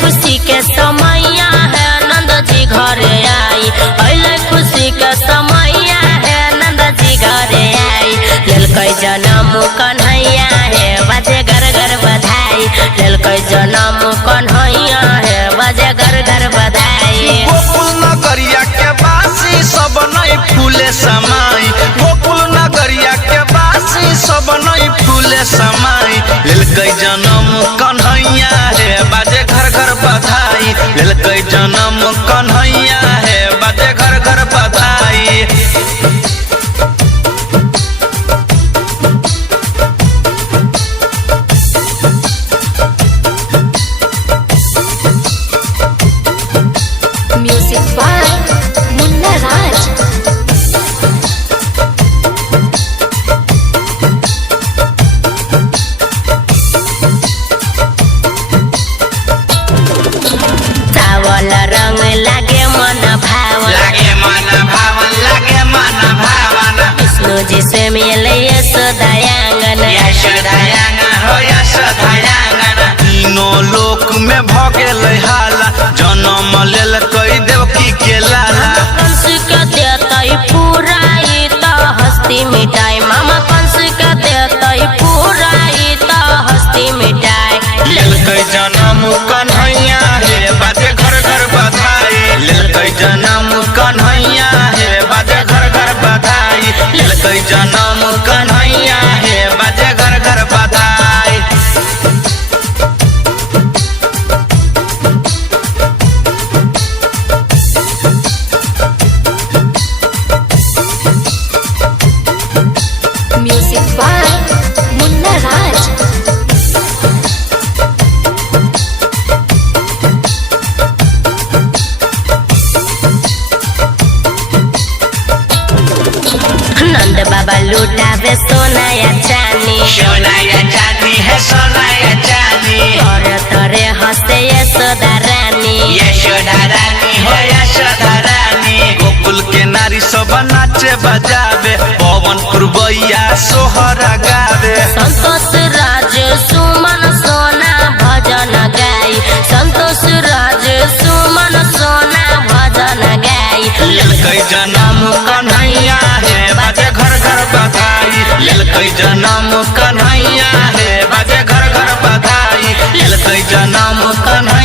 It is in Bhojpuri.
खुशी के समैया है नंद जी घरे आई, अइले खुशी के समैया है नंद जी घरे आई। लेलकै जनम कन्हैया है बाजे घर घर बधाई, लेलकै जनम कन्हैया है बाजे घर घर बधाई। गोकुल नगरिया के बासी सब नई फूले समाई, गोकुल नगरिया के बासी सब नई फूले समाई। लेलकै जनम कन्हैया है बाजे घर घर बधाई, लेलकै जनम कन्हैया है बाजे घर घर बधाई। म्यूजिक बाय मुन्ना राज। चावल रंग लागे मन भावन, लागे मन भावन, लागे मन भावन। विष्णु जी से मिले यशोदायांगन, यशोदायांगन हो यशोदायांगन। तीनों लोक में भगेल हाला, जन्म लेलकै देवकी के लाला। कंस के देतै पुराई त हस्ती मिटाई, मामा कंस के देतै पुराई त हस्ती मिटाई। लेलकै जनम कन्हैया है बाजे घर घर बधाई, लेलकै जनम कन्हैया है बाजे घर घर बधाई, लेलकै जनम कन्हैया है बाजे घर घर बधाई। म्यूजिक बाय मुन्ना राज। नंद बाबा लुटावे सोना या चांदी, सोना या चांदी है सोना या चांदी। तोरे तोरे हंसे यशोदा रानी, यशोदा रानी हो यशोदा रानी। गोकुल के नारी सब नाचे बजावे, पवन पुरबैया सोहरा गावे। संतोष राज सुमन सोना भजन गाई, संतोष राज सुमन सोना भजन गाई। लेलकै जनम कन्हैया है बाजे घर घर बधाई, लेलकै जनम कन्हैया है बाजे घर घर बधाई, लेलकै जनम कन्हैया।